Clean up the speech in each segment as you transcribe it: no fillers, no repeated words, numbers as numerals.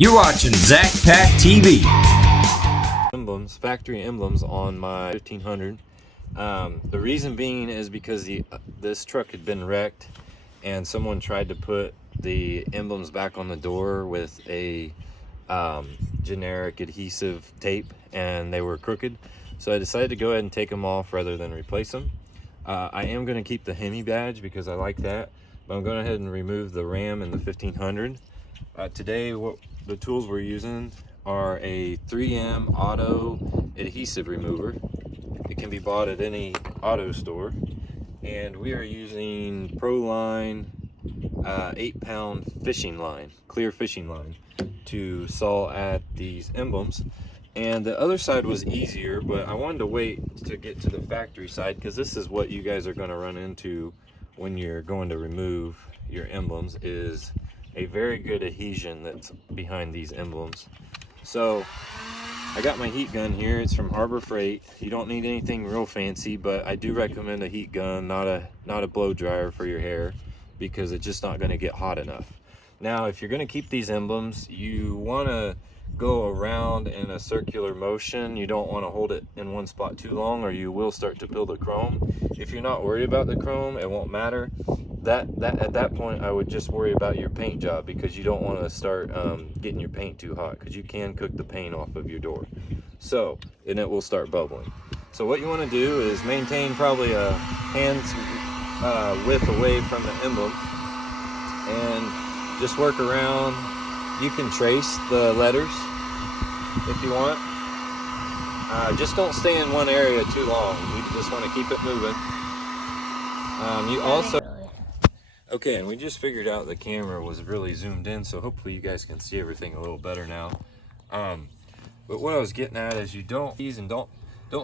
You're watching Zach Pack TV. Emblems, factory emblems on my 1500. The reason being is because this truck had been wrecked and someone tried to put the emblems back on the door with a generic adhesive tape and they were crooked. So I decided to go ahead and take them off rather than replace them. I am going to keep the Hemi badge because I like that, but I'm going ahead and remove the Ram and the 1500. Today, what the tools we're using are a 3M auto adhesive remover. It can be bought at any auto store, and we are using ProLine 8-pound fishing line, clear fishing line, to saw at these emblems. And the other side was easier, but I wanted to wait to get to the factory side because this is what you guys are going to run into when you're going to remove your emblems, is a very good adhesion that's behind these emblems. So I got my heat gun here. It's from Harbor Freight. You don't need anything real fancy, but I do recommend a heat gun, not a blow dryer for your hair, because it's just not going to get hot enough. Now, if you're going to keep these emblems, you want to go around in a circular motion. You don't want to hold it in one spot too long, or you will start to peel the chrome. If you're not worried about the chrome, it won't matter. At that point, I would just worry about your paint job, because you don't want to start getting your paint too hot, because you can cook the paint off of your door. So, and it will start bubbling. So what you want to do is maintain probably a hand's width away from the emblem, and just work around. You can trace the letters if you want. Just don't stay in one area too long. You just want to keep it moving. You also... Okay, and we just figured out the camera was really zoomed in, so hopefully you guys can see everything a little better now. But what I was getting at is you don't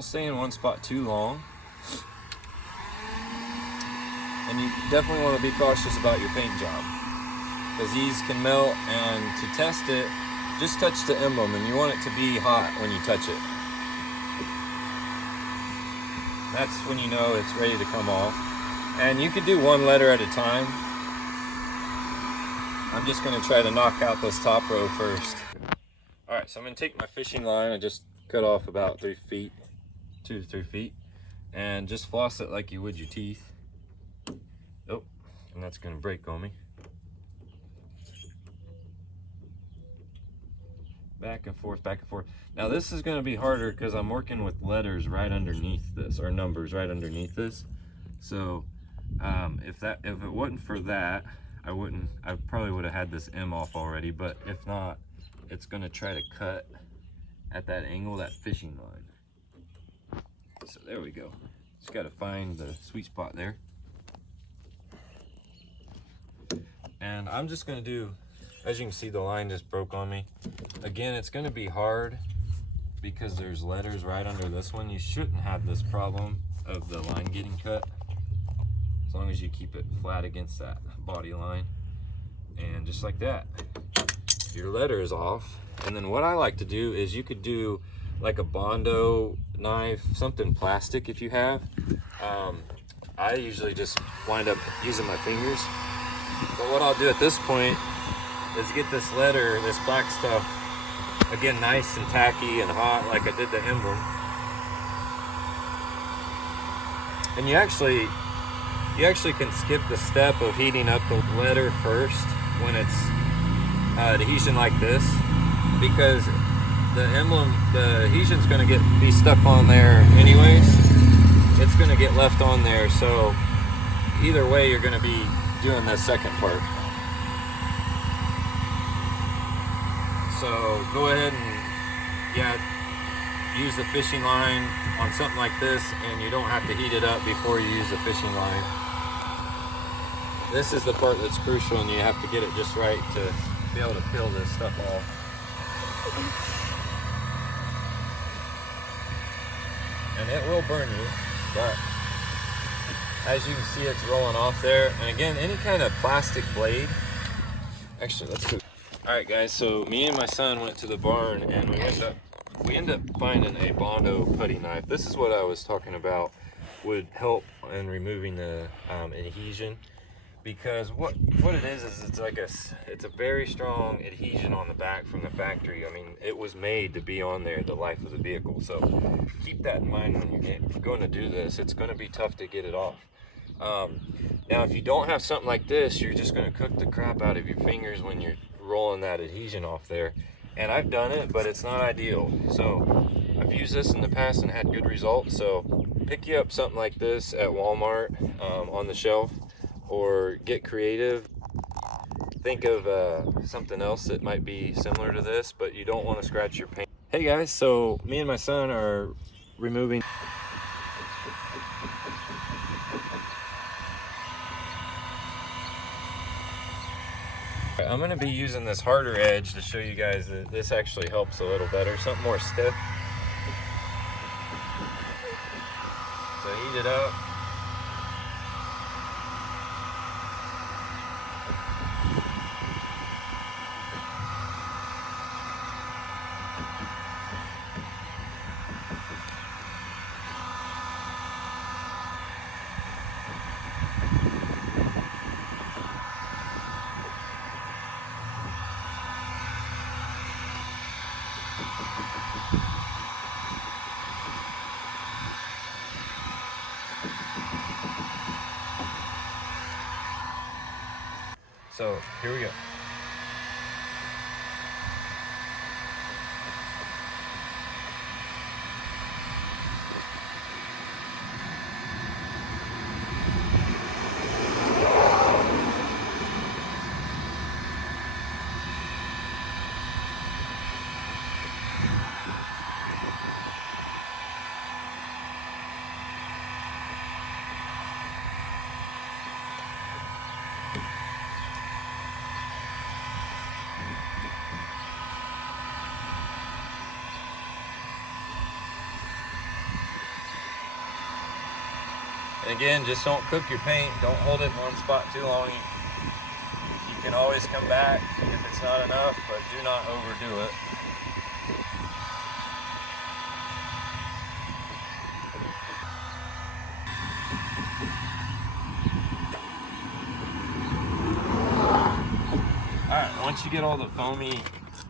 stay in one spot too long. And you definitely want to be cautious about your paint job, because these can melt, and to test it, just touch the emblem, and you want it to be hot when you touch it. That's when you know it's ready to come off. And you could do one letter at a time. I'm just going to try to knock out this top row first. Alright, so I'm going to take my fishing line. I just cut off about 3 feet, 2 to 3 feet, and just floss it like you would your teeth. Oh, and that's going to break on me. Back and forth, back and forth. Now this is going to be harder because I'm working with letters right underneath this, or numbers right underneath this. So if it wasn't for that, I probably would have had this M off already, but if not, it's going to try to cut at that angle, that fishing line. So there we go. Just got to find the sweet spot there. And I'm just going to do, as you can see, the line just broke on me. Again, it's going to be hard because there's letters right under this one. You shouldn't have this problem of the line getting cut, as long as you keep it flat against that body line. And just like that, your letter is off. And then what I like to do is, you could do like a Bondo knife, something plastic if you have. I usually just wind up using my fingers. But what I'll do at this point is get this letter, this black stuff, again, nice and tacky and hot, like I did the emblem. And you actually can skip the step of heating up the letter first when it's adhesion like this, because the emblem, the adhesion's going to be stuck on there anyways. It's going to get left on there, so either way you're going to be doing the second part. So go ahead and use the fishing line on something like this, and you don't have to heat it up before you use the fishing line. This is the part that's crucial, and you have to get it just right to be able to peel this stuff off. And it will burn you, but as you can see, it's rolling off there. And again, any kind of plastic blade. Actually, let's go. Alright guys, so me and my son went to the barn, and we end up finding a Bondo putty knife. This is what I was talking about would help in removing the adhesion. because what it is it's like it's a very strong adhesion on the back from the factory. I mean, it was made to be on there the life of the vehicle, so keep that in mind when you're going to do this. It's going to be tough to get it off. Now if you don't have something like this, you're just going to cook the crap out of your fingers when you're rolling that adhesion off there. And I've done it, but it's not ideal. So I've used this in the past and had good results. So pick you up something like this at Walmart on the shelf, or get creative. Think of something else that might be similar to this, but you don't want to scratch your paint. Hey guys, so me and my son are removing. I'm going to be using this harder edge to show you guys that this actually helps a little better, something more stiff. So heat it up. So here we go. And again, just don't cook your paint. Don't hold it in one spot too long. You can always come back if it's not enough, but do not overdo it. Alright, once you get all the foamy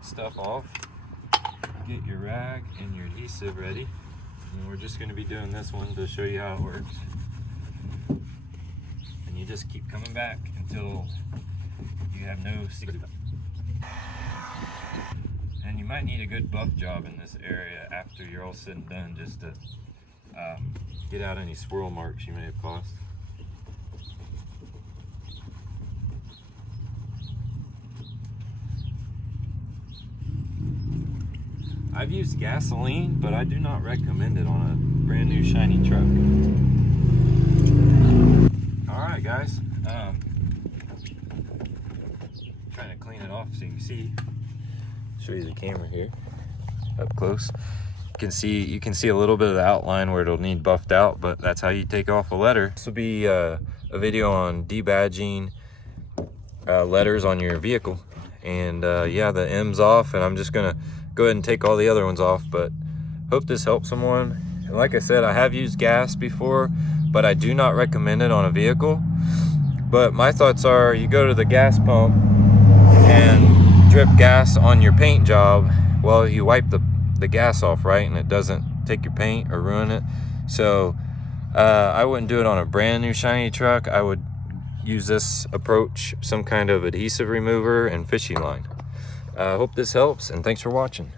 stuff off, get your rag and your adhesive ready. And we're just going to be doing this one to show you how it works. And you just keep coming back until you have no secret. And you might need a good buff job in this area after you're all said and done, just to get out any swirl marks you may have caused. I've used gasoline, but I do not recommend it on a brand new shiny truck. Alright guys, trying to clean it off so you can see. Show you the camera here, up close. You can see a little bit of the outline where it'll need buffed out, but that's how you take off a letter. This will be a video on debadging letters on your vehicle. And yeah, the M's off, and I'm just gonna go ahead and take all the other ones off, but hope this helps someone. And like I said, I have used gas before, but I do not recommend it on a vehicle. But my thoughts are, you go to the gas pump and drip gas on your paint job, well, you wipe the gas off, right? And it doesn't take your paint or ruin it. So I wouldn't do it on a brand new shiny truck. I would use this approach, some kind of adhesive remover and fishing line. I hope this helps, and thanks for watching.